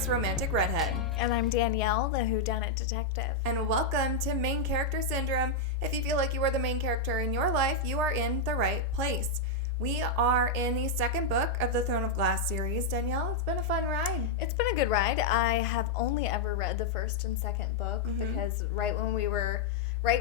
shameless romantic redhead. And I'm Danielle, the whodunit detective. And welcome to Main Character Syndrome. If you feel like you are the main character in your life, you are in the right place. We are in the second book of the Throne of Glass series. Danielle, it's been a fun ride. It's been a good ride. I have only ever read the first and second book because right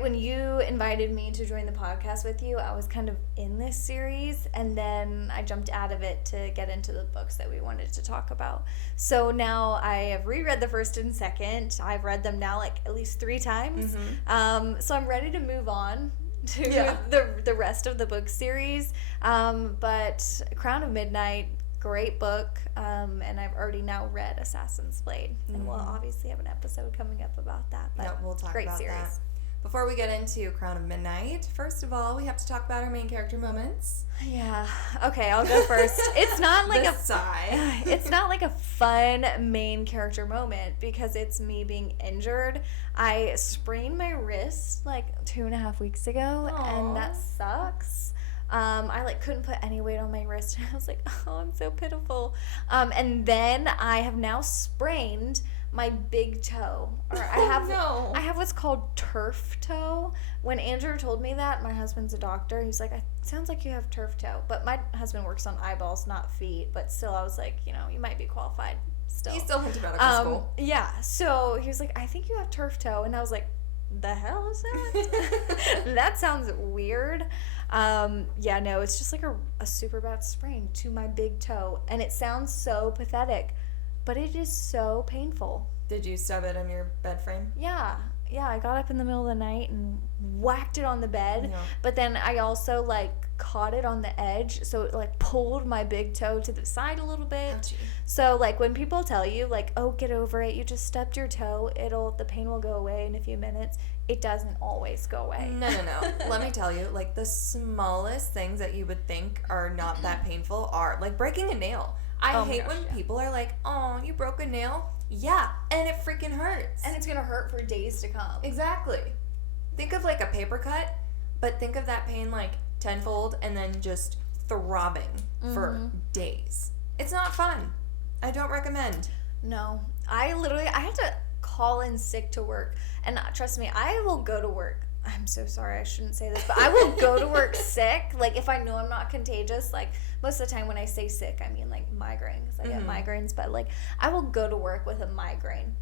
when you invited me to join the podcast with you, I was kind of in this series, and then I jumped out of it to get into the books that we wanted to talk about. So now I have reread the first and second. I've read them now like at least 3 times. So I'm ready to move on to the rest of the book series. But Crown of Midnight, great book, and I've already now read Assassin's Blade, and we'll obviously have an episode coming up about that. But we'll talk great about series. that. Before we get into Crown of Midnight, first of all, we have to talk about our main character moments. Yeah. Okay, I'll go first. It's not like sigh. It's not like a fun main character moment because it's me being injured. I sprained my wrist like 2.5 weeks ago, and that sucks. I couldn't put any weight on my wrist, and I was like, oh, I'm so pitiful. And then I have now sprained my big toe. Or I have what's called turf toe. When Andrew told me that, my husband's a doctor, he's like, it sounds like you have turf toe. But my husband works on eyeballs, not feet. But still, I was like, you might be qualified still. You still went to medical school. Yeah. So he was like, I think you have turf toe. And I was like, the hell is that? That sounds weird. It's just like a super bad sprain to my big toe. And it sounds so pathetic, but it is so painful. Did you stub it on your bed frame? Yeah, I got up in the middle of the night and whacked it on the bed. Yeah. But then I also caught it on the edge, so it pulled my big toe to the side a little bit. Ouchie. So when people tell you oh, get over it, you just stubbed your toe, the pain will go away in a few minutes. It doesn't always go away. No. Let me tell you, the smallest things that you would think are not that painful are breaking a nail. I hate when people are like, oh, you broke a nail? Yeah, and it freaking hurts. And it's going to hurt for days to come. Exactly. Think of a paper cut, but think of that pain tenfold and then just throbbing for days. It's not fun. I don't recommend. No. I had to call in sick to work. And trust me, I will go to work. I'm so sorry, I shouldn't say this, but I will go to work sick. If I know I'm not contagious, most of the time when I say sick, I mean migraine, because I get migraines, but I will go to work with a migraine.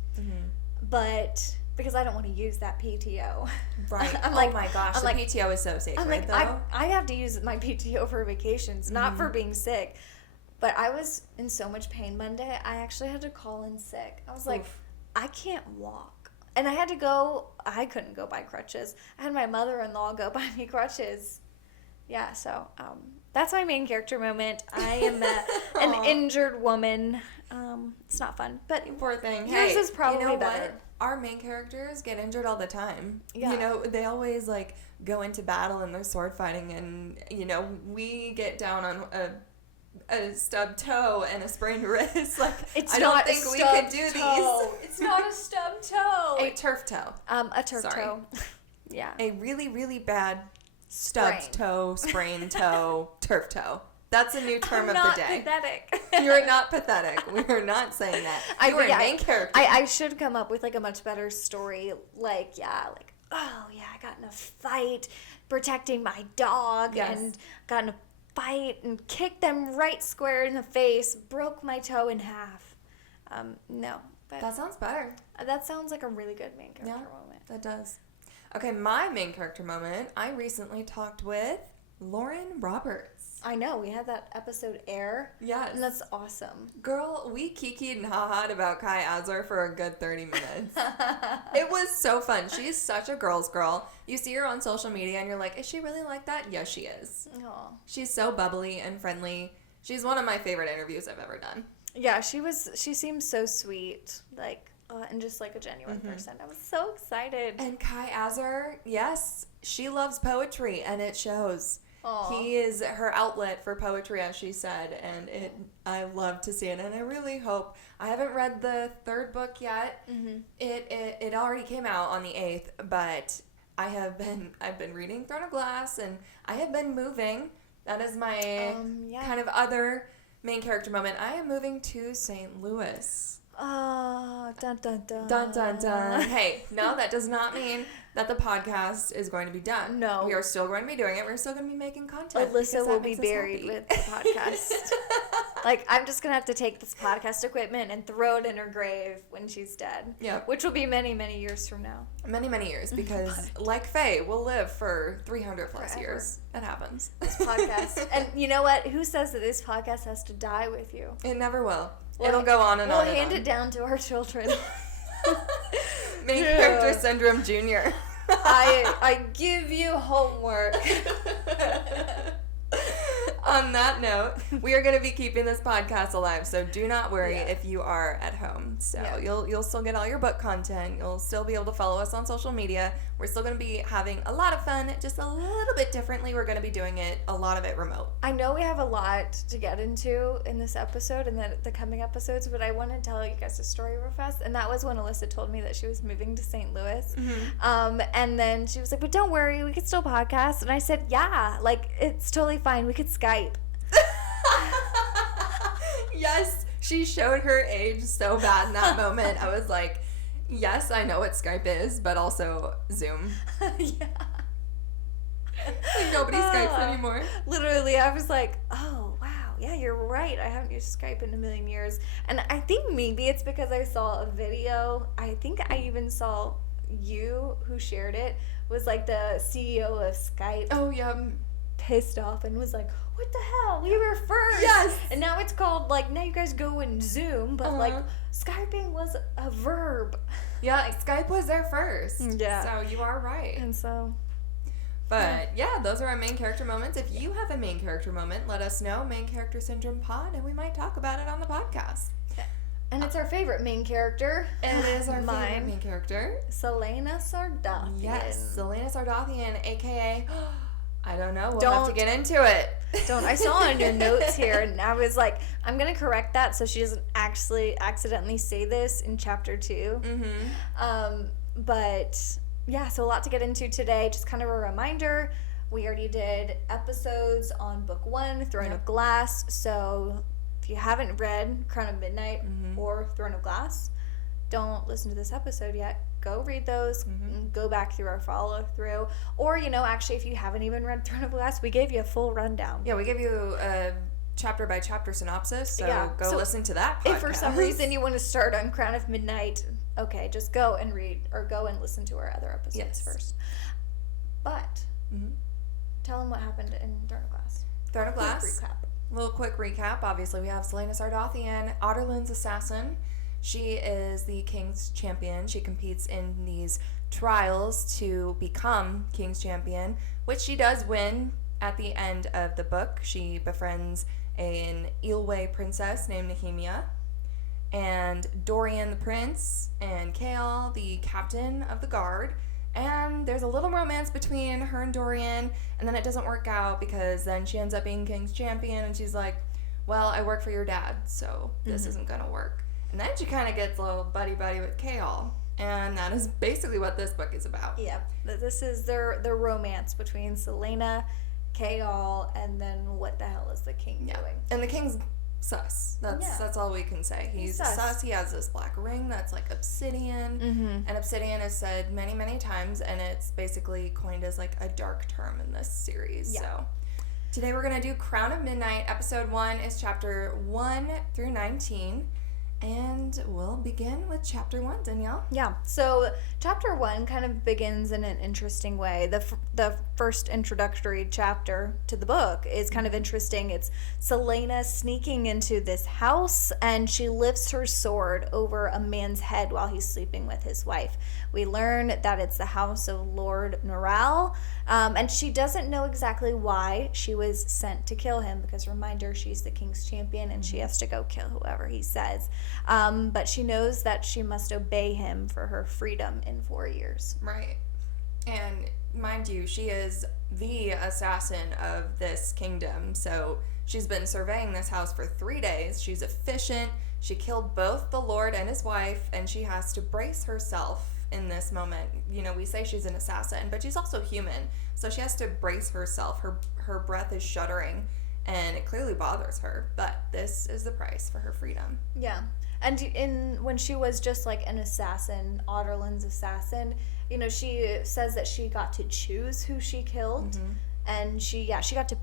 But because I don't want to use that PTO. Right. Oh my gosh, the PTO is so sacred, though. I have to use my PTO for vacations, not for being sick. But I was in so much pain Monday, I actually had to call in sick. I was like, I can't walk. And I couldn't go buy crutches. I had my mother-in-law go buy me crutches. Yeah, so that's my main character moment. I am an injured woman. It's not fun, but poor thing. Yours is probably better. What? Our main characters get injured all the time. Yeah. They always go into battle and they're sword fighting, and we get down on a stubbed toe and a sprained wrist. I don't think we could do these. It's not a stubbed toe. A turf toe. A turf toe. Yeah. A really, really bad stubbed toe, sprained toe, turf toe. That's a new term of the day. Pathetic. You're not pathetic. We are not saying that. You're a main character. I should come up with a much better story. I got in a fight protecting my dog and got in a fight and kicked them right square in the face, broke my toe in half. No. But that sounds better. That sounds like a really good main character moment. That does. Okay, my main character moment, I recently talked with Lauren Roberts. I know, we had that episode air. Yes. And that's awesome. Girl, we kikied and ha-ha'd about Kai Azar for a good 30 minutes. It was so fun. She's such a girl's girl. You see her on social media and you're like, is she really like that? Yes, she is. Aww. She's so bubbly and friendly. She's one of my favorite interviews I've ever done. Yeah, she seems so sweet, and just a genuine person. I was so excited. And Kai Azar, yes, she loves poetry, and it shows. Aww. He is her outlet for poetry, as she said, and I love to see it, and I really hope. I haven't read the 3rd book yet. It already came out on the 8th, but I've been reading Throne of Glass, and I have been moving. That is my kind of other main character moment. I am moving to St. Louis. Oh, dun dun dun. Dun dun dun. Hey, no, that does not mean that the podcast is going to be done. No. We are still going to be doing it. We're still going to be making content. Alyssa will be buried with the podcast. Like, I'm just going to have to take this podcast equipment and throw it in her grave when she's dead. Yep. Which will be many, many years from now. Many, many years, because like Faye, we'll live for 300 plus Forever. years. It happens. This podcast. And you know what? Who says that this podcast has to die with you? It never will. We'll- It'll go on and on. We'll hand it down to our children. Main character syndrome Jr. I give you homework. On that note, we are going to be keeping this podcast alive, so do not worry Yeah. if you are at home. So Yeah. you'll still get all your book content. You'll still be able to follow us on social media. We're still going to be having a lot of fun, just a little bit differently. We're going to be doing it, a lot of it remote. I know we have a lot to get into in this episode and the coming episodes, but I want to tell you guys a story real fast. And that was when Alyssa told me that she was moving to St. Louis. And then she was like, but don't worry, we could still podcast. And I said, yeah, like, it's totally fine. We could Skype. Yes, she showed her age so bad in that moment. I was like, yes, I know what Skype is, but also Zoom. Yeah. Like, nobody Skypes anymore. Literally, I was like, oh, wow. Yeah, you're right. I haven't used Skype in a million years. And I think maybe it's because I saw a video. I think I even saw you who shared it was like the CEO of Skype. Oh, yeah. Pissed off and was like, what the hell? We were first. Yes. And now it's called, like, now you guys go in Zoom, but, like, Skyping was a verb. Yeah, Skype was there first. Yeah. So you are right. And so, But yeah, those are our main character moments. If you have a main character moment, let us know, Main Character Syndrome Pod, and we might talk about it on the podcast. and it's our favorite main character. And it is our favorite Mine, main character. Selena Sardathian. Yes, Selena Sardathian, aka, I don't know, we'll have Don't- to get into it. Don't. I saw on your notes here, and I was like, I'm going to correct that so she doesn't actually accidentally say this in chapter 2. But yeah, so a lot to get into today. Just kind of a reminder, we already did episodes on book 1, Throne of Glass. So if you haven't read Crown of Midnight or Throne of Glass, don't listen to this episode yet. Go read those, and go back through our follow through. Or, you know, actually, if you haven't even read Throne of Glass, we gave you a full rundown. Yeah, we give you a chapter by chapter synopsis, so go listen to that podcast. If for some reason you want to start on Crown of Midnight, okay, just go and read or go and listen to our other episodes first. But tell them what happened in Throne of Glass. Throne of Glass. Quick recap. Little quick recap. Obviously, we have Selena Sardathian, Otterlin's assassin. She is the King's Champion. She competes in these trials to become King's Champion, which she does win at the end of the book. She befriends an Eelway princess named Nehemia, and Dorian the prince, and Kael, the captain of the guard. And there's a little romance between her and Dorian, and then it doesn't work out because then she ends up being King's Champion, and she's like, well, I work for your dad, so this isn't going to work. And then she kind of gets a little buddy-buddy with Kael, and that is basically what this book is about. Yeah, this is their romance between Selena, Kael, and then what the hell is the king doing? And the king's sus. That's all we can say. He's sus. He has this black ring that's like obsidian, and obsidian is said many, many times, and it's basically coined as like a dark term in this series. Yeah. So today we're going to do Crown of Midnight. Episode 1 is chapter 1 through 19. And we'll begin with chapter 1, Danielle. Yeah, so chapter 1 kind of begins in an interesting way. The first introductory chapter to the book is kind of interesting. It's Selena sneaking into this house, and she lifts her sword over a man's head while he's sleeping with his wife. We learn that it's the house of Lord Noral, and she doesn't know exactly why she was sent to kill him, because reminder, she's the King's Champion, and she has to go kill whoever he says. But she knows that she must obey him for her freedom in 4 years. Right. And mind you, she is the assassin of this kingdom. So she's been surveying this house for 3 days. She's efficient. She killed both the Lord and his wife, and she has to brace herself in this moment. You know, we say she's an assassin, but she's also human. So she has to brace herself. Her breath is shuddering. and it clearly bothers her, but this is the price for her freedom. Yeah. And when she was just like an assassin, Otterlin's assassin, you know, she says that she got to choose who she killed, and she got to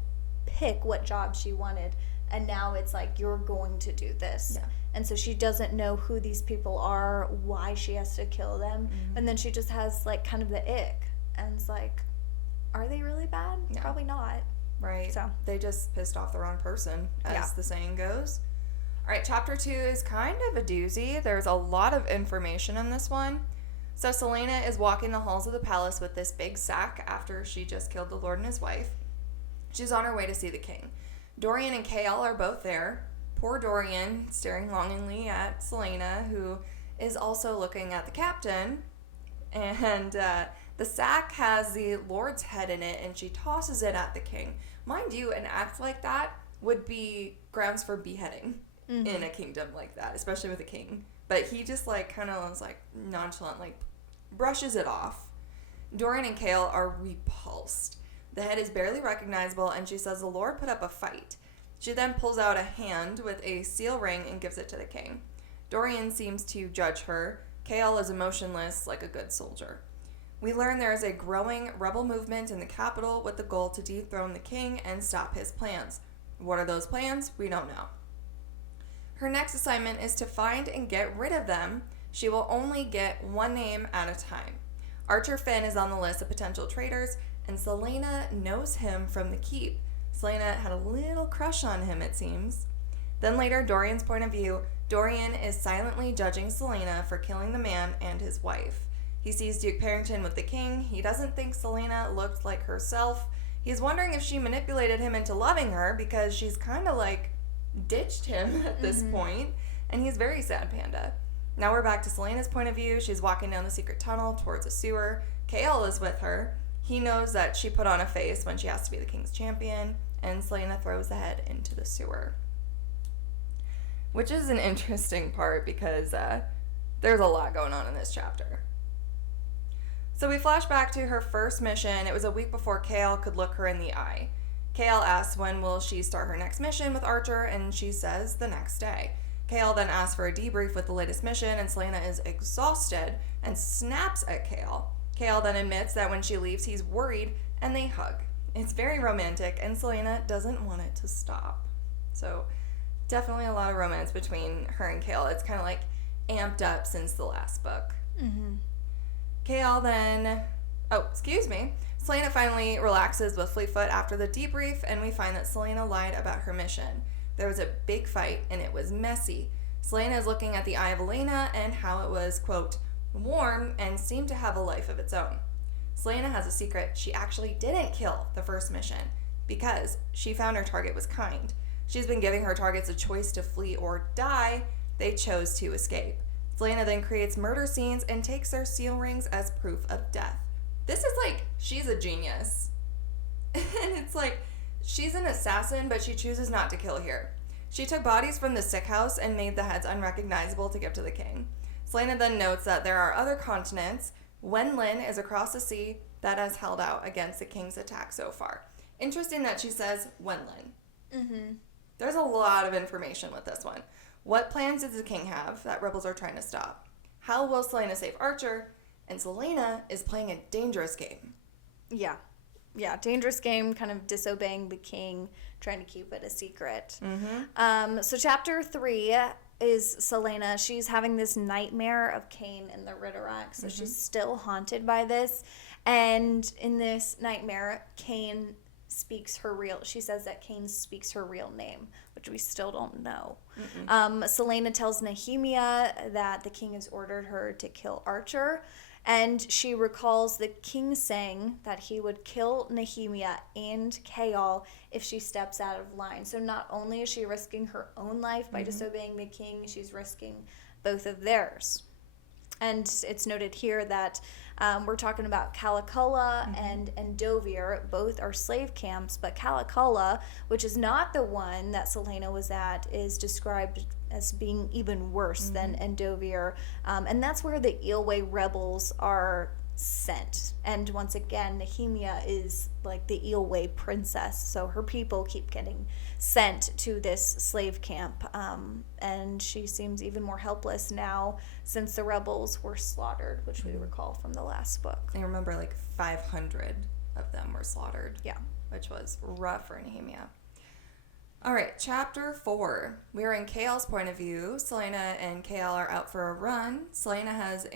pick what job she wanted, and now it's like, you're going to do this. Yeah. And so she doesn't know who these people are, why she has to kill them, and then she just has like kind of the ick, and it's like, are they really bad? Yeah. Probably not. Right. So they just pissed off the wrong person, as the saying goes. All right, chapter 2 is kind of a doozy. There's a lot of information in this one. So Celaena is walking the halls of the palace with this big sack after she just killed the Lord and his wife. She's on her way to see the king. Dorian and Chaol are both there. Poor Dorian staring longingly at Celaena, who is also looking at the captain. And the sack has the Lord's head in it, and she tosses it at the king. Mind you, an act like that would be grounds for beheading in a kingdom like that, especially with a king. But he just like kind of was like nonchalant, like brushes it off. Dorian and Chaol are repulsed. The head is barely recognizable, and she says the Lord put up a fight. She then pulls out a hand with a seal ring and gives it to the king. Dorian seems to judge her. Chaol is emotionless, like a good soldier. We learn there is a growing rebel movement in the capital with the goal to dethrone the king and stop his plans. What are those plans? We don't know. Her next assignment is to find and get rid of them. She will only get one name at a time. Archer Finn is on the list of potential traitors, and Celaena knows him from the keep. Celaena had a little crush on him, it seems. Then later, Dorian's point of view, Dorian is silently judging Celaena for killing the man and his wife. He sees Duke Parrington with the king. He doesn't think Celaena looked like herself. He's wondering if she manipulated him into loving her, because she's kind of like ditched him at this point, and he's very sad, Panda. Now we're back to Celaena's point of view. She's walking down the secret tunnel towards a sewer. Chaol is with her. He knows that she put on a face when she has to be the king's champion, and Celaena throws the head into the sewer. Which is an interesting part, because there's a lot going on in this chapter. So we flash back to her first mission. It was a week before Chaol could look her in the eye. Chaol asks when will she start her next mission with Archer, and she says the next day. Chaol then asks for a debrief with the latest mission, and Celaena is exhausted and snaps at Chaol. Chaol then admits that when she leaves, he's worried, and they hug. It's very romantic, and Celaena doesn't want it to stop. So definitely a lot of romance between her and Chaol. It's kind of like amped up since the last book. Chaol then... Celaena finally relaxes with Fleetfoot after the debrief, and we find that Celaena lied about her mission. There was a big fight, and it was messy. Celaena is looking at the eye of Elena and how it was, quote, warm and seemed to have a life of its own. Celaena has a secret. She actually didn't kill the first mission because she found her target was kind. She's been giving her targets a choice to flee or die. They chose to escape. Celaena then creates murder scenes and takes their seal rings as proof of death. This is like, she's a genius. And it's like, she's an assassin, but she chooses not to kill here. She took bodies from the sick house and made the heads unrecognizable to give to the king. Celaena then notes that there are other continents. Wenlin is across the sea that has held out against the king's attack so far. Interesting that she says Wenlin. There's a lot of information with this one. What plans does the king have that rebels are trying to stop? How will Celaena save Archer? And Celaena is playing a dangerous game. Yeah, dangerous game, kind of disobeying the king, trying to keep it a secret. So chapter 3 is Celaena. She's having this nightmare of Cain and the Ritterach, so she's still haunted by this. And in this nightmare, she says that Cain speaks her real name, which we still don't know. Celaena tells Nehemia that the king has ordered her to kill Archer, and she recalls the king saying that he would kill Nehemia and Chaol if she steps out of line. So not only is she risking her own life by disobeying the king, she's risking both of theirs. And it's noted here that we're talking about Calacola and Endovier. Both are slave camps, but Calacola, which is not the one that Celaena was at, is described as being even worse than Endovier. And that's where the Eelway rebels are sent. And once again, Nehemia is like the Eelway princess, so her people keep getting sent to this slave camp, and she seems even more helpless now since the rebels were slaughtered, which we recall from the last book. I remember like 500 of them were slaughtered. Yeah. Which was rough for Nehemia. All right, chapter 4. We are in Chaol's point of view. Celaena and Chaol are out for a run. Celaena has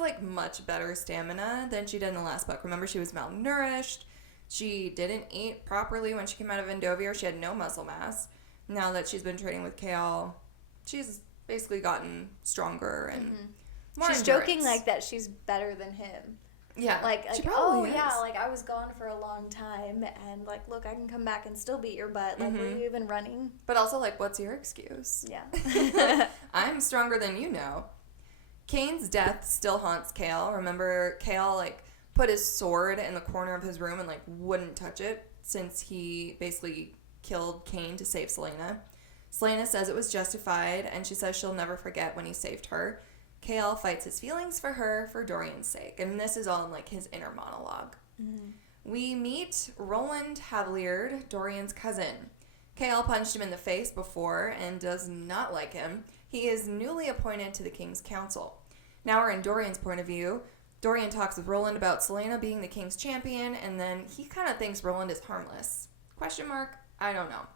like much better stamina than she did in the last book. Remember, she was malnourished. She didn't eat properly when she came out of Endovir. She had no muscle mass. Now that she's been training with Chaol, she's basically gotten stronger and more She's endurance. joking like that she's better than him. Yeah, Like she oh probably yeah, is. like I was gone for a long time, and like look, I can come back and still beat your butt. Like, were you even running? But also, like, what's your excuse? Yeah. I'm stronger than you know. Kane's death still haunts Chaol. Remember, Chaol, like, put his sword in the corner of his room and, like, wouldn't touch it since he basically killed Kane to save Celaena. Celaena says it was justified, and she says she'll never forget when he saved her. Chaol fights his feelings for her for Dorian's sake, and this is all in, like, his inner monologue. We meet Roland Havliard, Dorian's cousin. Chaol punched him in the face before and does not like him. He is newly appointed to the King's Council. Now we're in Dorian's point of view. Dorian talks with Roland about Celaena being the King's champion, and then he kind of thinks Roland is harmless. Question mark? I don't know.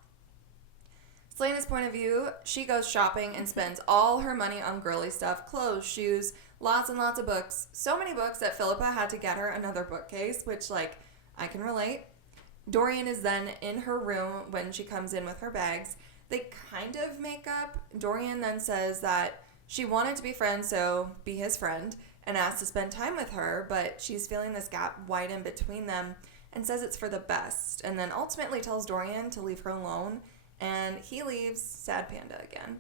Celaena's point of view, she goes shopping and spends all her money on girly stuff, clothes, shoes, lots and lots of books. So many books that Philippa had to get her another bookcase, which, like, I can relate. Dorian is then in her room when she comes in with her bags. They kind of make up. Dorian then says that she wanted to be friends, so be his friend, and asks to spend time with her, but she's feeling this gap widen between them and says it's for the best, and then ultimately tells Dorian to leave her alone, and he leaves, sad panda again.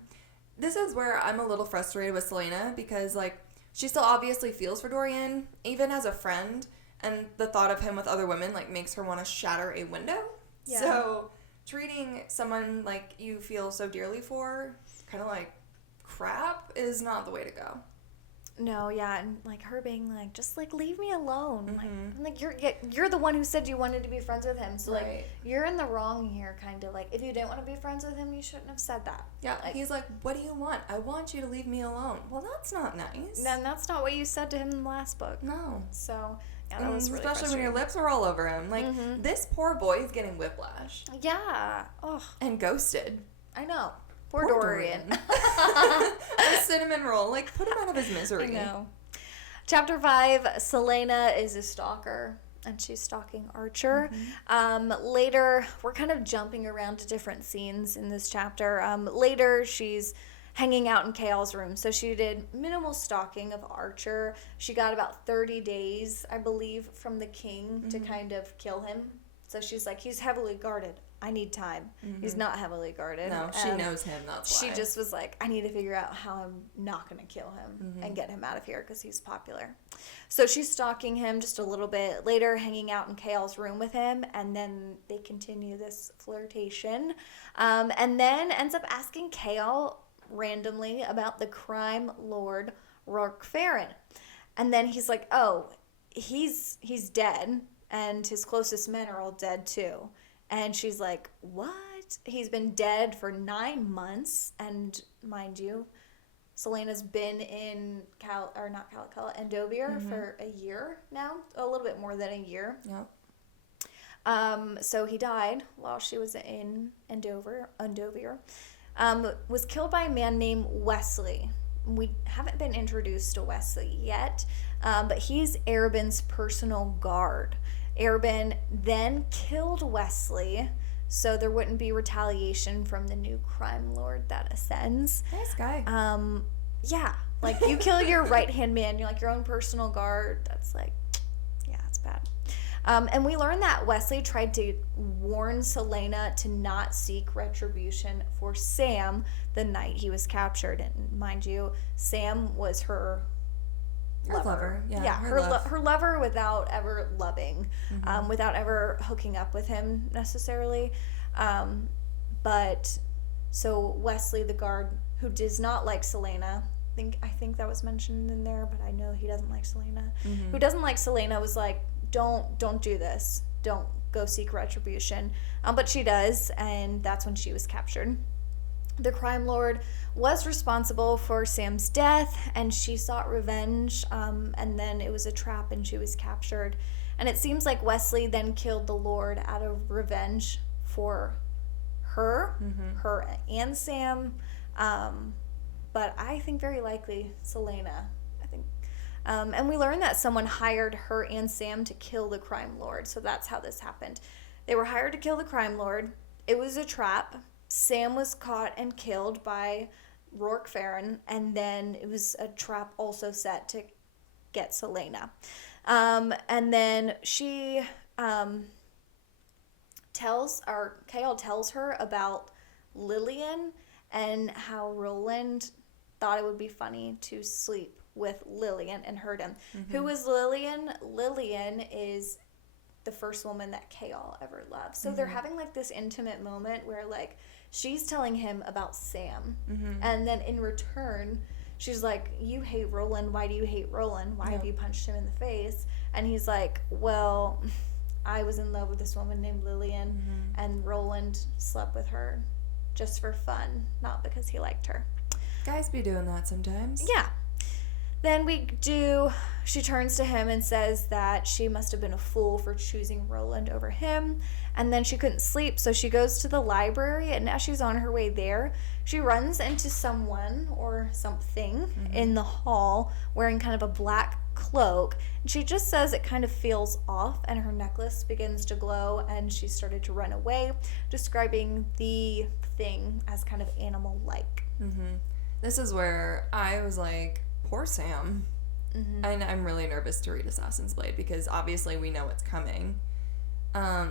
This is where I'm a little frustrated with Celaena because, like, she still obviously feels for Dorian, even as a friend, and the thought of him with other women, like, makes her want to shatter a window. Yeah. So treating someone like you feel so dearly for kind of like crap is not the way to go. No, yeah, and like her being like, just like leave me alone. Like you're the one who said you wanted to be friends with him, so Right. like you're in the wrong here, kind of. Like if you didn't want to be friends with him, you shouldn't have said that. Yeah, like, he's like, what do you want? I want you to leave me alone. Well, that's not nice. then that's not what you said to him in the last book. No. So yeah, that was really especially when your lips are all over him. Like, this poor boy is getting whiplash Yeah. Oh, and ghosted. I know. Poor Dorian. A cinnamon roll. Like, put him out of his misery. I know. Chapter 5, Celaena is a stalker, and she's stalking Archer. Later, we're kind of jumping around to different scenes in this chapter. Later, she's hanging out in Chaol's room. So she did minimal stalking of Archer. She got about 30 days, I believe, from the king to kind of kill him. So she's like, he's heavily guarded. I need time. He's not heavily guarded. No, she knows him. That's why. She just was like, I need to figure out how I'm not going to kill him and get him out of here because he's popular. So she's stalking him just a little bit. Later, hanging out in Chaol's room with him. And then they continue this flirtation. And then ends up asking Chaol randomly about the crime lord Rourke Farron. And then he's like, oh, he's dead. And his closest men are all dead too. And she's like, what? He's been dead for 9 months. And mind you, Celaena's been in Endovir for a year now. A little bit more than a year. Yep. So he died while she was in Endovir. Was killed by a man named Wesley. We haven't been introduced to Wesley yet. But he's Arobyn's personal guard. Arobyn then killed Wesley so there wouldn't be retaliation from the new crime lord that ascends. Nice guy. Yeah, like you kill your right-hand man, you're like your own personal guard. That's like, yeah, it's bad. And we learned that Wesley tried to warn Celaena to not seek retribution for Sam the night he was captured. And mind you, Sam was her lover. Yeah, her lover without ever loving, without ever hooking up with him necessarily. But so Wesley, the guard who does not like Celaena, think that was mentioned in there, but I know he doesn't like Selena. Mm-hmm. Who doesn't like Selena was like, don't do this. Don't go seek retribution. But she does, and that's when she was captured. The crime lord was responsible for Sam's death, and she sought revenge, and then it was a trap and she was captured. And it seems like Wesley then killed the Lord out of revenge for her and Sam, but I think very likely Selena. I think, and we learned that someone hired her and Sam to kill the crime lord. So that's how this happened. They were hired to kill the crime lord. It was a trap. Sam was caught and killed by Rourke Farren, and then it was a trap also set to get Selena. And then she Chaol tells her about Lillian and how Roland thought it would be funny to sleep with Lillian and hurt him. Who is Lillian? Lillian is the first woman that Chaol ever loved. So they're having like this intimate moment where like she's telling him about Sam, and then in return she's like, you hate Roland. Why do you hate Roland? Why have you punched him in the face? And he's like, well, I was in love with this woman named Lillian, and Roland slept with her just for fun, not because he liked her. Guys be doing that sometimes. Yeah. Then she turns to him and says that she must have been a fool for choosing Roland over him. And then she couldn't sleep, so she goes to the library, and as she's on her way there, she runs into someone or something in the hall wearing kind of a black cloak. And she just says it kind of feels off, and her necklace begins to glow, and she started to run away, describing the thing as kind of animal-like. This is where I was like, poor Sam. And I'm really nervous to read Assassin's Blade because obviously we know it's coming.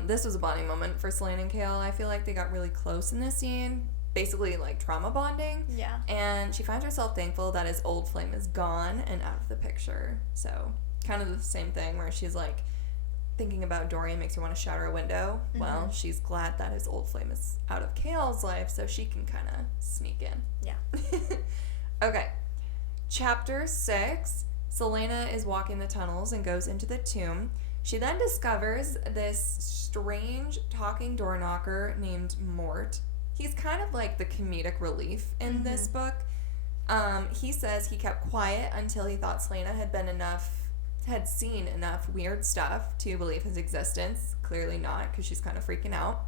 This was a bonding moment for Selena and Chaol. I feel like they got really close in this scene, basically like trauma bonding. Yeah. And she finds herself thankful that his old flame is gone and out of the picture. So kind of the same thing where she's like thinking about Dorian makes her want to shatter a window. Well, she's glad that his old flame is out of Chaol's life so she can kind of sneak in. Yeah. Okay. Chapter 6. Selena is walking the tunnels and goes into the tomb. She then discovers this strange talking door knocker named Mort. He's kind of like the comedic relief in this book. He says he kept quiet until he thought Selena had seen enough weird stuff to believe his existence. Clearly not, because she's kind of freaking out.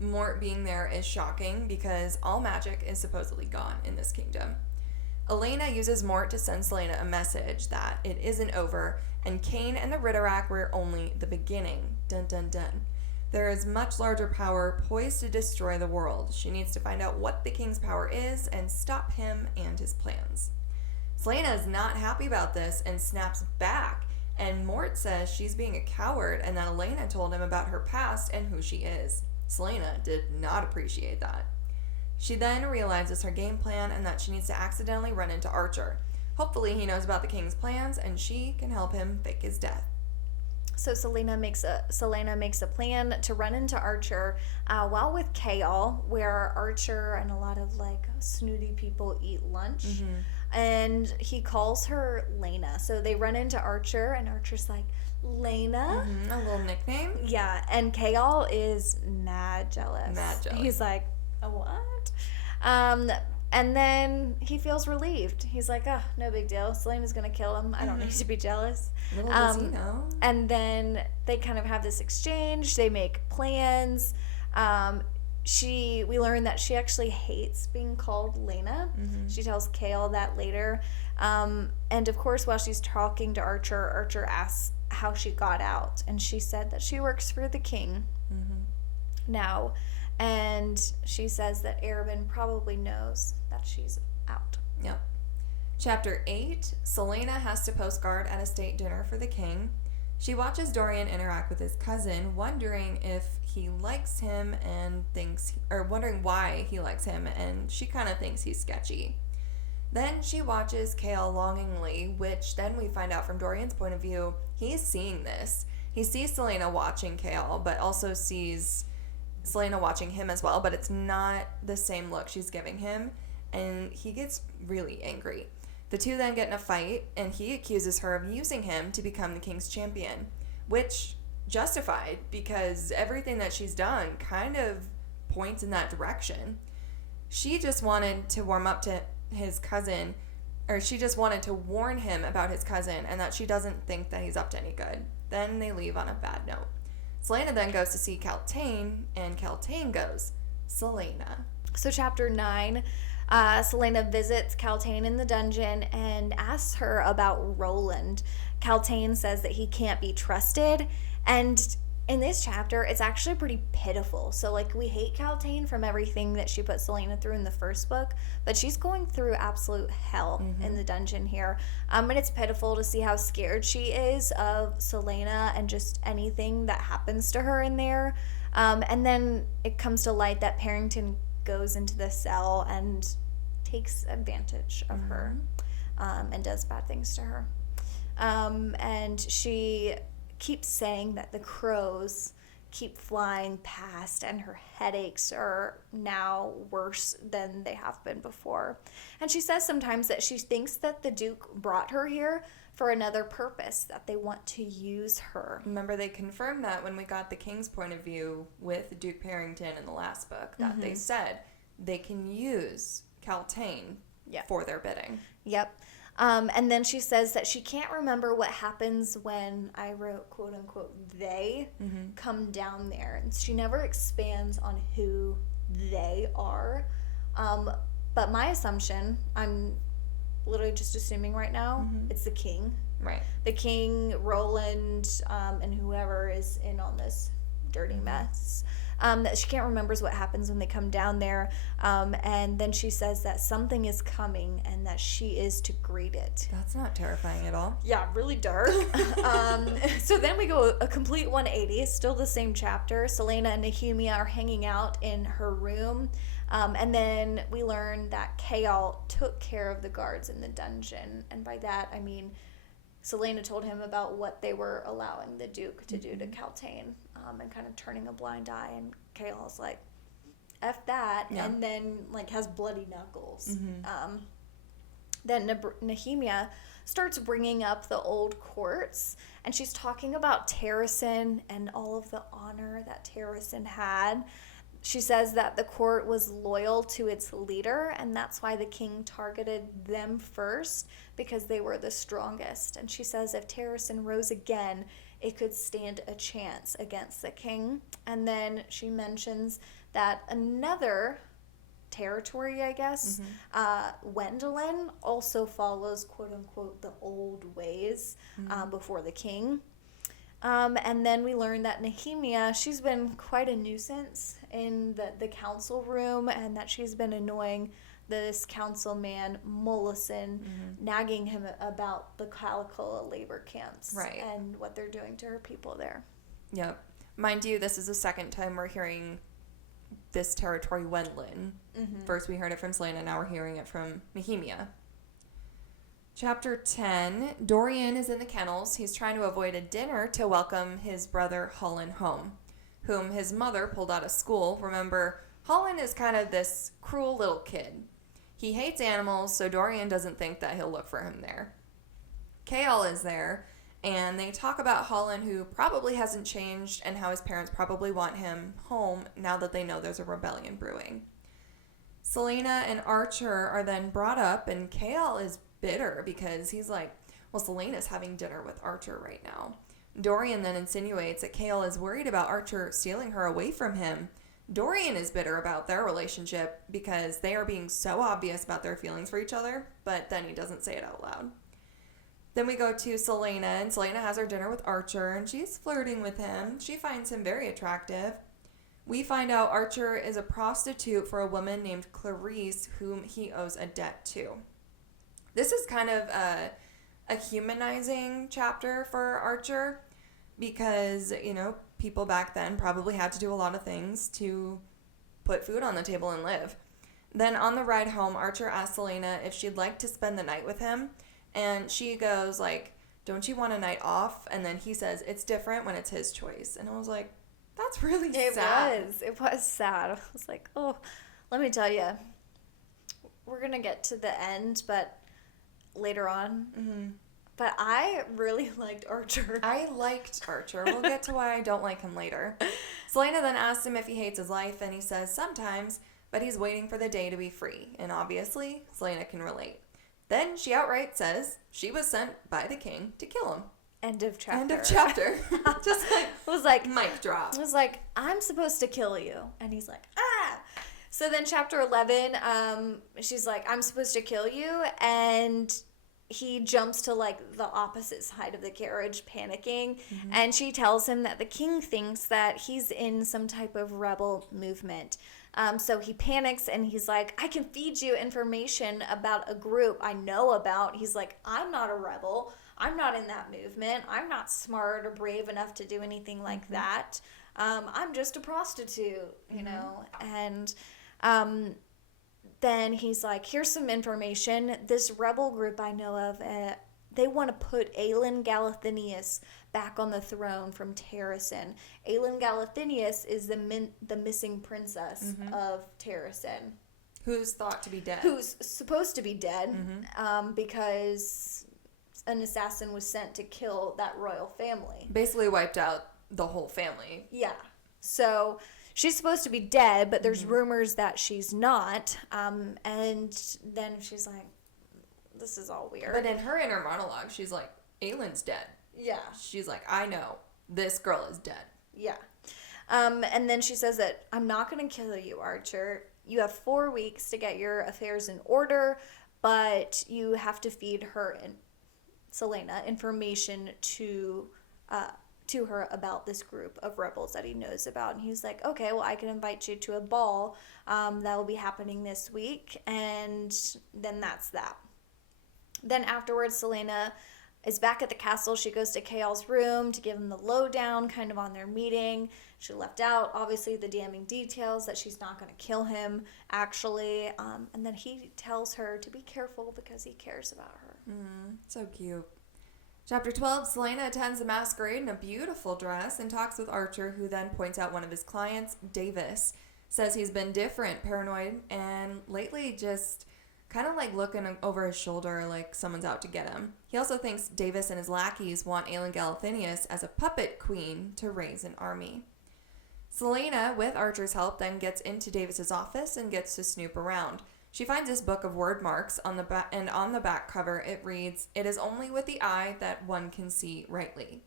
Mort being there is shocking because all magic is supposedly gone in this kingdom. Elena uses Mort to send Selena a message that it isn't over, and Cain and the Ritterak were only the beginning. Dun dun dun. There is much larger power poised to destroy the world. She needs to find out what the king's power is and stop him and his plans. Selena is not happy about this and snaps back, and Mort says she's being a coward and that Elena told him about her past and who she is. Selena did not appreciate that. She then realizes her game plan and that she needs to accidentally run into Archer. Hopefully he knows about the king's plans and she can help him fake his death. So Selena makes a plan to run into Archer while with Chaol, where Archer and a lot of like snooty people eat lunch. And he calls her Lena. So they run into Archer and Archer's like, Lena? A little nickname? Yeah, and Chaol is mad jealous. He's like, what? And then he feels relieved. He's like, oh, no big deal. Selena's going to kill him. I don't need to be jealous. Little does he know. And then they kind of have this exchange. They make plans. We learn that she actually hates being called Lena. She tells Chaol that later. And of course, while she's talking to Archer, Archer asks how she got out. And she said that she works for the king now. And she says that Arobynn probably knows that she's out. Yep. Chapter 8. Selena has to post guard at a state dinner for the king. She watches Dorian interact with his cousin, wondering if he likes him and wondering why he likes him, and she kind of thinks he's sketchy. Then she watches Chaol longingly, which then we find out from Dorian's point of view, he's seeing this. He sees Selena watching Chaol, but also sees Selena watching him as well, but it's not the same look she's giving him. and he gets really angry. The two then get in a fight, and he accuses her of using him to become the king's champion, which justified because everything that she's done kind of points in that direction. She just wanted to warm up to his cousin, or she just wanted to warn him about his cousin and that she doesn't think that he's up to any good. Then they leave on a bad note. Celaena then goes to see Kaltain, and Kaltain goes, Celaena. So chapter 9, Celaena visits Kaltain in the dungeon and asks her about Roland. Kaltain says that he can't be trusted, and in this chapter, it's actually pretty pitiful. So, like, we hate Kaltain from everything that she put Celaena through in the first book, but she's going through absolute hell in the dungeon here. And it's pitiful to see how scared she is of Celaena and just anything that happens to her in there. And then it comes to light that Parrington goes into the cell and takes advantage of her and does bad things to her. And she keeps saying that the crows keep flying past and her headaches are now worse than they have been before. And she says sometimes that she thinks that the Duke brought her here for another purpose, that they want to use her. Remember, they confirmed that when we got the king's point of view with Duke Parrington in the last book, that they said they can use Kaltain for their bidding. Yep. And then she says that she can't remember what happens when I wrote, quote unquote, they come down there. And she never expands on who they are. But my assumption, I'm literally just assuming right now, it's the king. Right. The king, Roland, and whoever is in on this dirty mess. That she can't remember what happens when they come down there. And then she says that something is coming and that she is to greet it. That's not terrifying at all. Yeah, really dark. So then we go a complete 180, still the same chapter. Celaena and Nehemia are hanging out in her room. And then we learn that Chaol took care of the guards in the dungeon. And by that, I mean Celaena told him about what they were allowing the Duke to do to Kaltain, and kind of turning a blind eye. And Chaol's like, F that, and then like has bloody knuckles. Then Nehemia starts bringing up the old courts, and she's talking about Terrasen and all of the honor that Terrasen had. She says that the court was loyal to its leader, and that's why the king targeted them first, because they were the strongest. And she says if Terrasen rose again, it could stand a chance against the king. And then she mentions that another territory, I guess, Wendelin, also follows, quote-unquote, the old ways before the king. And then we learn that Nehemia, she's been quite a nuisance in the council room, and that she's been annoying this councilman, Mollison, nagging him about the Calicola labor camps and what they're doing to her people there. Yep. Mind you, this is the second time we're hearing this territory, Wendelin. First we heard it from Celaena, now we're hearing it from Nehemia. Chapter 10, Dorian is in the kennels. He's trying to avoid a dinner to welcome his brother Hullen home, whom his mother pulled out of school. Remember, Hullen is kind of this cruel little kid. He hates animals, so Dorian doesn't think that he'll look for him there. Chaol is there, and they talk about Hullen, who probably hasn't changed, and how his parents probably want him home now that they know there's a rebellion brewing. Celaena and Archer are then brought up, and Chaol is bitter because he's like, well, Celaena's having dinner with Archer right now. Dorian then insinuates that Chaol is worried about Archer stealing her away from him. Dorian is bitter about their relationship because they are being so obvious about their feelings for each other, but then he doesn't say it out loud. Then we go to Celaena, and Celaena has her dinner with Archer, and she's flirting with him. She finds him very attractive. We find out Archer is a prostitute for a woman named Clarice, whom he owes a debt to. This is kind of a humanizing chapter for Archer because, you know, people back then probably had to do a lot of things to put food on the table and live. Then on the ride home, Archer asks Celaena if she'd like to spend the night with him, and she goes like, don't you want a night off? And then he says, it's different when it's his choice. And I was like, that's really sad. It was sad. I was like, oh, let me tell you, we're going to get to the end, but later on. Mm-hmm. But I really liked Archer. I liked Archer. We'll get to why I don't like him later. Selena then asks him if he hates his life, and he says sometimes, but he's waiting for the day to be free. And obviously, Selena can relate. Then she outright says she was sent by the king to kill him. End of chapter. End of chapter. Just like, was like, mic drop. It was like, I'm supposed to kill you. And he's like, ah. So then chapter 11, she's like, I'm supposed to kill you. And he jumps to like the opposite side of the carriage, panicking. Mm-hmm. And she tells him that the king thinks that he's in some type of rebel movement. So he panics and he's like, I can feed you information about a group I know about. He's like, I'm not a rebel. I'm not in that movement. I'm not smart or brave enough to do anything like mm-hmm. that. I'm just a prostitute, you mm-hmm. know. And then he's like, here's some information. This rebel group I know of, they want to put Aelin Galathynius back on the throne from Terrasen. Aelin Galathynius is the missing princess mm-hmm. of Terrasen. Who's thought to be dead. Who's supposed to be dead mm-hmm. Because an assassin was sent to kill that royal family. Basically wiped out the whole family. Yeah. So she's supposed to be dead, but there's mm-hmm. rumors that she's not. And then she's like, this is all weird. But in her inner monologue, she's like, Aelin's dead. Yeah. She's like, I know. This girl is dead. Yeah. And then she says that, I'm not going to kill you, Archer. You have 4 weeks to get your affairs in order, but you have to feed her and Selena information to her about this group of rebels that he knows about. And he's like, okay, well, I can invite you to a ball that will be happening this week. And then that's that. Then afterwards, Selena is back at the castle. She goes to Chaol's room to give him the lowdown kind of on their meeting. She left out, obviously, the damning details that she's not going to kill him, actually. And then he tells her to be careful because he cares about her. So cute. Chapter 12, Selena attends a masquerade in a beautiful dress and talks with Archer, who then points out one of his clients, Davis. Says he's been different, paranoid, and lately just kind of like looking over his shoulder like someone's out to get him. He also thinks Davis and his lackeys want Aelin Galathynius as a puppet queen to raise an army. Selena, with Archer's help, then gets into Davis's office and gets to snoop around. She finds this book of word marks on the back, and on the back cover it reads, "It is only with the eye that one can see rightly."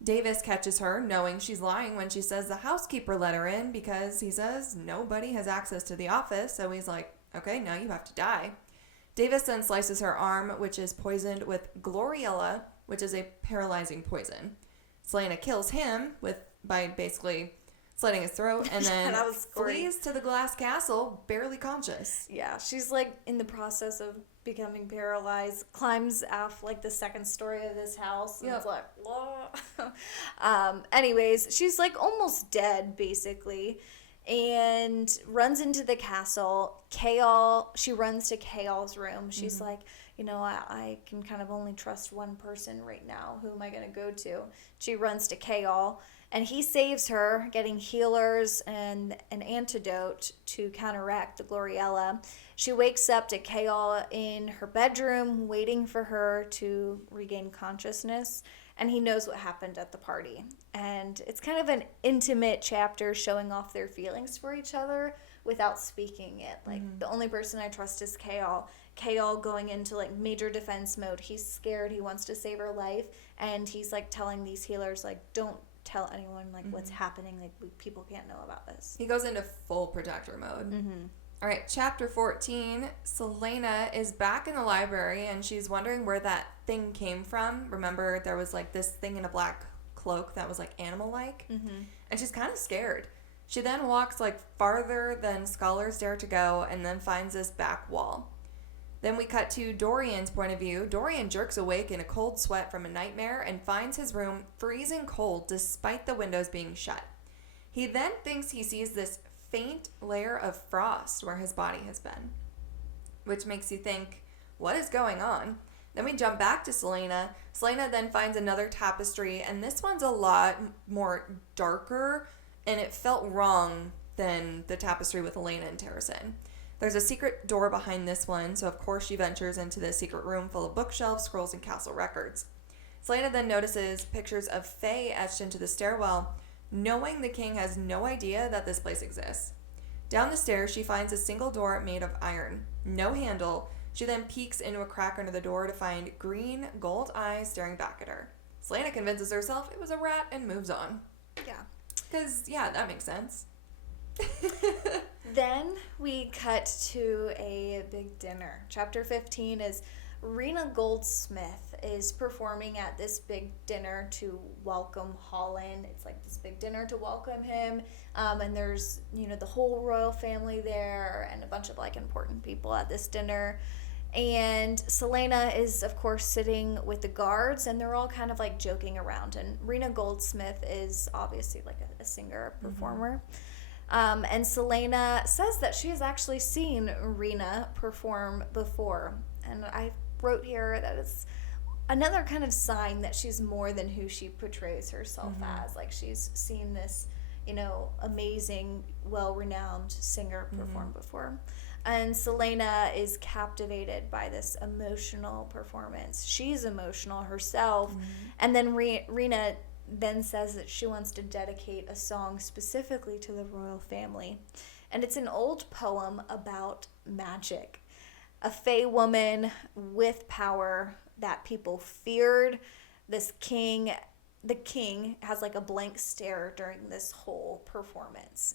Davis catches her, knowing she's lying when she says the housekeeper let her in because he says nobody has access to the office, so he's like, okay, now you have to die. Davis then slices her arm, which is poisoned with Gloriella, which is a paralyzing poison. Selena kills him by basically slitting his throat and then flees to the glass castle, barely conscious. Yeah, she's like in the process of becoming paralyzed, climbs off like the second story of this house, and it's like, whoa. Anyways, she's like almost dead, basically. And runs into the castle. She runs to Chaol's room. She's like, I can kind of only trust one person right now. Who am I going to go to? She runs to Chaol, and he saves her, getting healers and an antidote to counteract the Gloriella. She wakes up to Chaol in her bedroom, waiting for her to regain consciousness. And he knows what happened at the party. And it's kind of an intimate chapter showing off their feelings for each other without speaking it. Like, the only person I trust is Chaol. Chaol going into, like, major defense mode. He's scared. He wants to save her life. And he's, like, telling these healers, like, don't tell anyone, like, what's happening. Like, people can't know about this. He goes into full protector mode. All right, chapter 14, Selena is back in the library, and she's wondering where that thing came from. Remember, there was, like, this thing in a black cloak that was, like, animal-like? And she's kind of scared. She then walks, like, farther than scholars dare to go, and then finds this back wall. Then we cut to Dorian's point of view. Dorian jerks awake in a cold sweat from a nightmare and finds his room freezing cold despite the windows being shut. He then thinks he sees this faint layer of frost where his body has been, which makes you think, what is going on? Then we jump back to Selena. Selena then finds another tapestry, and this one's a lot more darker, and it felt wrong than the tapestry with Elena and Terrasen. There's a secret door behind this one, so of course she ventures into this secret room full of bookshelves, scrolls, and castle records. Selena then notices pictures of Fae etched into the stairwell, knowing the king has no idea that this place exists. Down the stairs, she finds a single door made of iron, no handle. She then peeks into a crack under the door to find green, gold eyes staring back at her. Selena convinces herself it was a rat and moves on. Yeah. Because, yeah, that makes sense. Then we cut to a big dinner. Chapter 15 is Rena Goldsmith is performing at this big dinner to welcome Holland. It's like this big dinner to welcome him. And there's, the whole royal family there and a bunch of, important people at this dinner. And Selena is, of course, sitting with the guards, and they're all kind of, joking around. And Rena Goldsmith is obviously, a singer, performer. And Selena says that she has actually seen Rena perform before. And I wrote here that it's another kind of sign that she's more than who she portrays herself as. She's seen this, amazing, well-renowned singer perform before. And Selena is captivated by this emotional performance. She's emotional herself. And then Rena then says that she wants to dedicate a song specifically to the royal family. And it's an old poem about magic. A Fae woman with power that people feared. The king has a blank stare during this whole performance.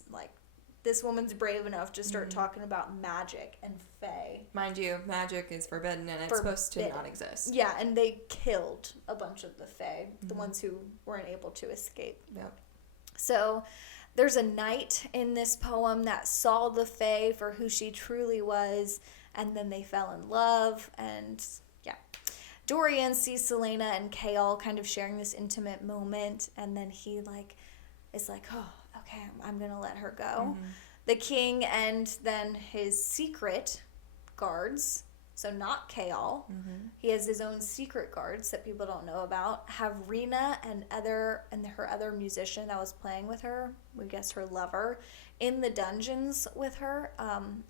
This woman's brave enough to start talking about magic and Fae. Mind you, magic is forbidden and it's supposed to not exist. Yeah, and they killed a bunch of the Fae, the ones who weren't able to escape. Yep. So there's a knight in this poem that saw the Fae for who she truly was, and then they fell in love, and yeah. Dorian sees Selena and Chaol kind of sharing this intimate moment, and then he is oh, okay, I'm gonna let her go. The king and then his secret guards, so not Chaol, he has his own secret guards that people don't know about, have Rena and her other musician that was playing with her, we guess her lover, in the dungeons with her,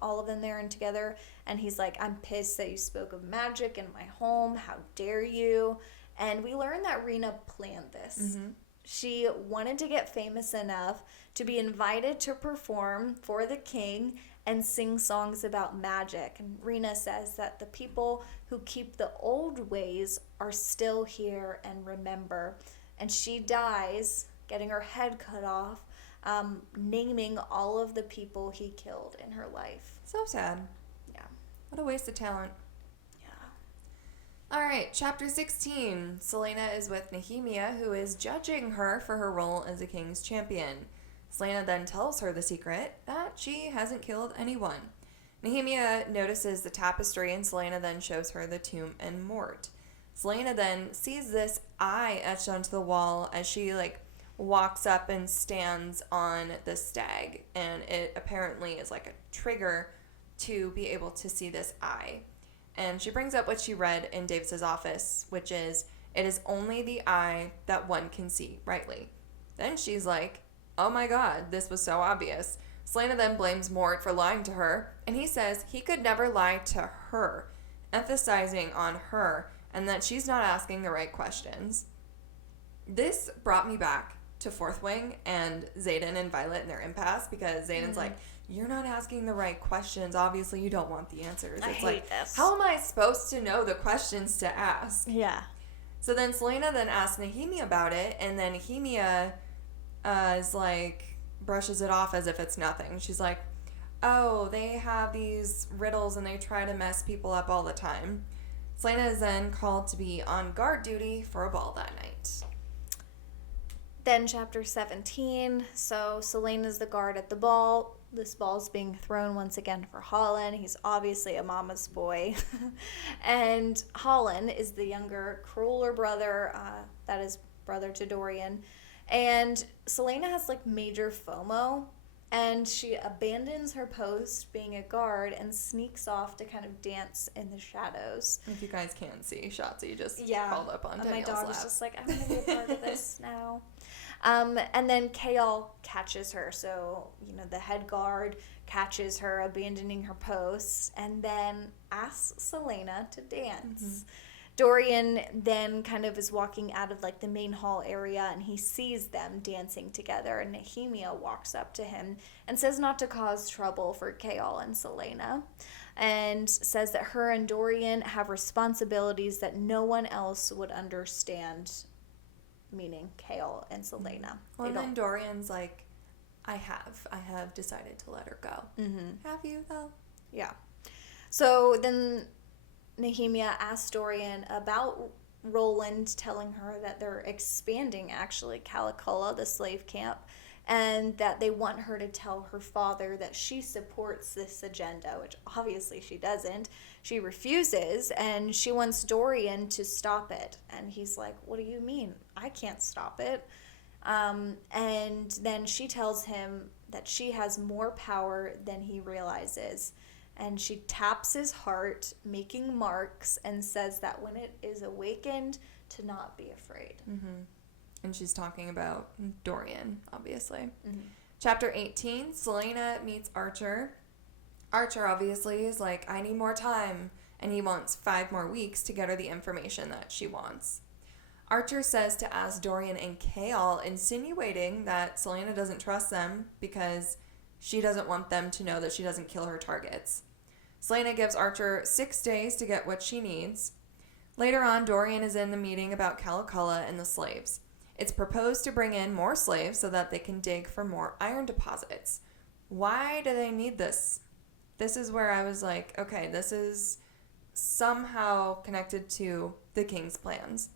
all of them there and together, and he's like, I'm pissed that you spoke of magic in my home, how dare you? And we learn that Rena planned this. She wanted to get famous enough to be invited to perform for the king and sing songs about magic. And Rena says that the people who keep the old ways are still here and remember. And she dies, getting her head cut off, naming all of the people he killed in her life. So sad. Yeah. What a waste of talent. All right, chapter 16. Selena is with Nehemia, who is judging her for her role as a king's champion. Selena then tells her the secret that she hasn't killed anyone. Nehemia notices the tapestry, and Selena then shows her the tomb and Mort. Selena then sees this eye etched onto the wall as she walks up and stands on the stag, and it apparently is a trigger to be able to see this eye. And she brings up what she read in Davis's office, which is, it is only the eye that one can see rightly. Then she's like, oh my god, this was so obvious. Selena then blames Mort for lying to her, and he says he could never lie to her, emphasizing on her, and that she's not asking the right questions. This brought me back to Fourth Wing and Xaden and Violet and their impasse, because Xaden's like, you're not asking the right questions. Obviously, you don't want the answers. I hate this. How am I supposed to know the questions to ask? Yeah. So then Selena then asks Nehemia about it, and then Nehemia is brushes it off as if it's nothing. She's like, oh, they have these riddles and they try to mess people up all the time. Selena is then called to be on guard duty for a ball that night. Then chapter 17, so Selena's the guard at the ball. This ball's being thrown once again for Holland. He's obviously a mama's boy. And Holland is the younger, crueler brother, that is brother to Dorian. And Selena has major FOMO, and she abandons her post being a guard and sneaks off to kind of dance in the shadows. If you guys can't see, Shotzi just Yeah. crawled up on Danielle's My dog lap. is just I'm going to be a part of this now. And then Chaol catches her. So, the head guard catches her abandoning her post and then asks Selena to dance. Dorian then kind of is walking out of like the main hall area and he sees them dancing together, and Nehemia walks up to him and says not to cause trouble for Chaol and Selena, and says that her and Dorian have responsibilities that no one else would understand, meaning Chaol and Selena. Well, and then Dorian's like, I have decided to let her go. Have you, though? Yeah. So then Nehemia asks Dorian about Roland telling her that they're expanding, actually, Calicola, the slave camp, and that they want her to tell her father that she supports this agenda, which obviously she doesn't. She refuses, and she wants Dorian to stop it. And he's like, what do you mean? I can't stop it. And then she tells him that she has more power than he realizes. And she taps his heart, making marks, and says that when it is awakened, to not be afraid. And she's talking about Dorian, obviously. Chapter 18, Selena meets Archer. Archer obviously is like, I need more time, and he wants 5 more weeks to get her the information that she wants. Archer says to ask Dorian and Chaol, insinuating that Selena doesn't trust them because she doesn't want them to know that she doesn't kill her targets. Selena gives Archer 6 days to get what she needs. Later on, Dorian is in the meeting about Calicola and the slaves. It's proposed to bring in more slaves so that they can dig for more iron deposits. Why do they need this? This is where I was like, okay, this is somehow connected to the king's plans.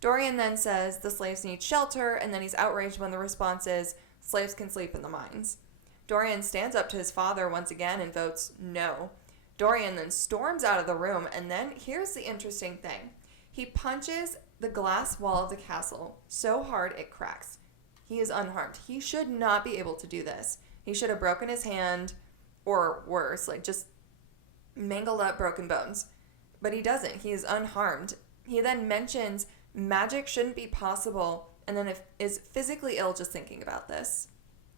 Dorian then says the slaves need shelter, and then he's outraged when the response is, slaves can sleep in the mines. Dorian stands up to his father once again and votes no. Dorian then storms out of the room, and then here's the interesting thing. He punches the glass wall of the castle so hard it cracks. He is unharmed. He should not be able to do this. He should have broken his hand, or worse, like just mangled up broken bones. But he doesn't. He is unharmed. He then mentions magic shouldn't be possible, and then is physically ill just thinking about this.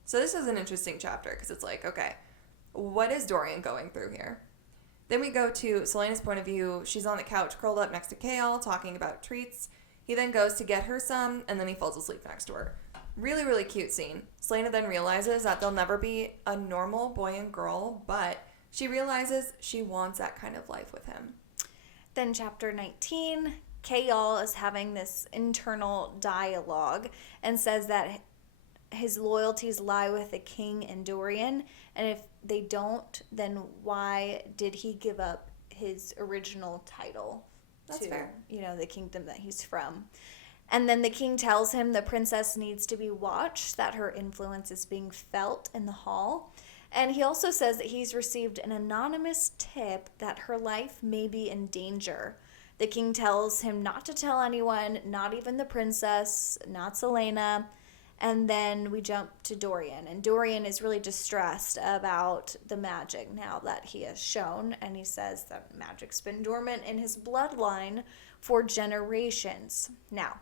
So this is an interesting chapter, because it's like, okay, what is Dorian going through here? Then we go to Selena's point of view. She's on the couch curled up next to Chaol talking about treats. He then goes to get her some, and then he falls asleep next to her. Really, really cute scene. Selena then realizes that they'll never be a normal boy and girl, but she realizes she wants that kind of life with him. Then chapter 19, Chaol is having this internal dialogue and says that his loyalties lie with the king and Dorian, and if they don't, then why did he give up his original title to fair. The kingdom that he's from? And then the king tells him the princess needs to be watched, that her influence is being felt in the hall. And he also says that he's received an anonymous tip that her life may be in danger. The king tells him not to tell anyone, not even the princess, not Selena. And then we jump to Dorian. And Dorian is really distressed about the magic now that he has shown. And he says that magic's been dormant in his bloodline for generations. Now,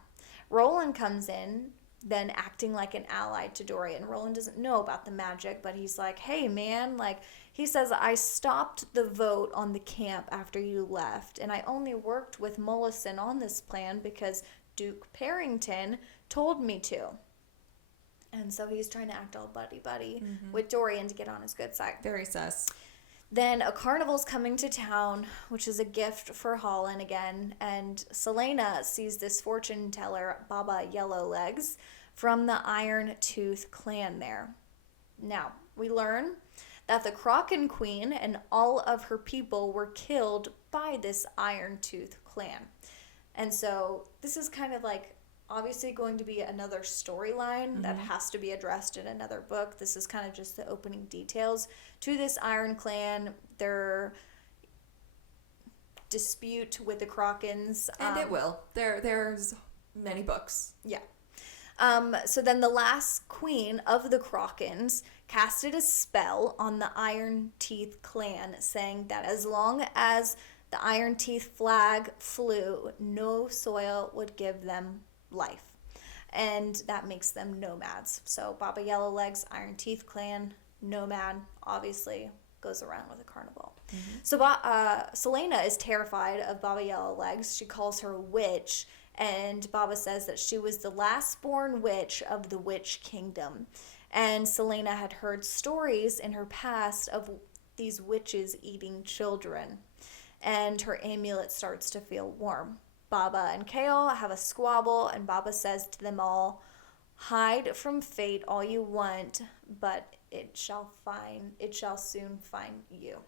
Roland comes in, then acting like an ally to Dorian. Roland doesn't know about the magic, but he's like, hey, man, he says, I stopped the vote on the camp after you left, and I only worked with Mollison on this plan because Duke Parrington told me to. And so he's trying to act all buddy-buddy with Dorian to get on his good side. Very sus. Then a carnival's coming to town, which is a gift for Holland again, and Selena sees this fortune teller, Baba Yellowlegs, from the Iron Tooth clan there. Now, we learn that the Kraken Queen and all of her people were killed by this Iron Tooth clan. And so this is kind of obviously going to be another storyline that has to be addressed in another book. This is kind of just the opening details to this Iron Clan, their dispute with the Krakens. And it will. There's many books. Yeah. So then the last queen of the Krakens casted a spell on the Iron Teeth clan, saying that as long as the Iron Teeth flag flew, no soil would give them life, and that makes them nomads. So Baba Yellowlegs, Iron Teeth clan, nomad, obviously, goes around with a carnival. So Selena is terrified of Baba Yellowlegs. She calls her a witch, and Baba says that she was the last born witch of the Witch Kingdom. And Selena had heard stories in her past of these witches eating children. And her amulet starts to feel warm. Baba and Chaol have a squabble, and Baba says to them all, "Hide from fate all you want, but it shall soon find you."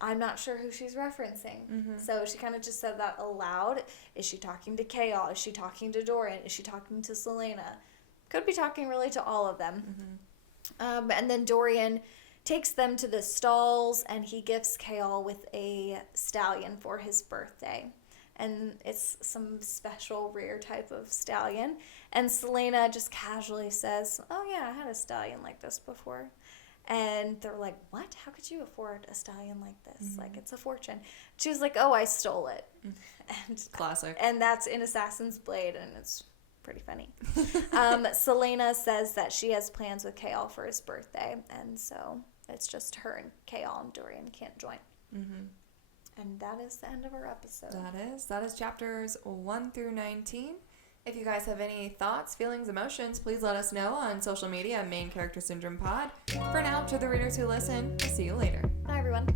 I'm not sure who she's referencing. So she kind of just said that aloud. Is she talking to Chaol? Is she talking to Dorian? Is she talking to Selena? Could be talking really to all of them. And then Dorian takes them to the stalls, and he gifts Chaol with a stallion for his birthday. And it's some special rare type of stallion. And Selena just casually says, "Oh yeah, I had a stallion like this before." And they're like, "What? How could you afford a stallion like this? Like, it's a fortune." She was like, "Oh, I stole it." And classic. And that's in Assassin's Blade, and it's pretty funny. Selena says that she has plans with Chaol for his birthday, and so it's just her and Chaol, and Dorian can't join. And that is the end of our episode. That is chapters 1 through 19. If you guys have any thoughts, feelings, emotions, please let us know on social media, Main Character Syndrome Pod. For now, to the readers who listen, see you later. Bye, everyone.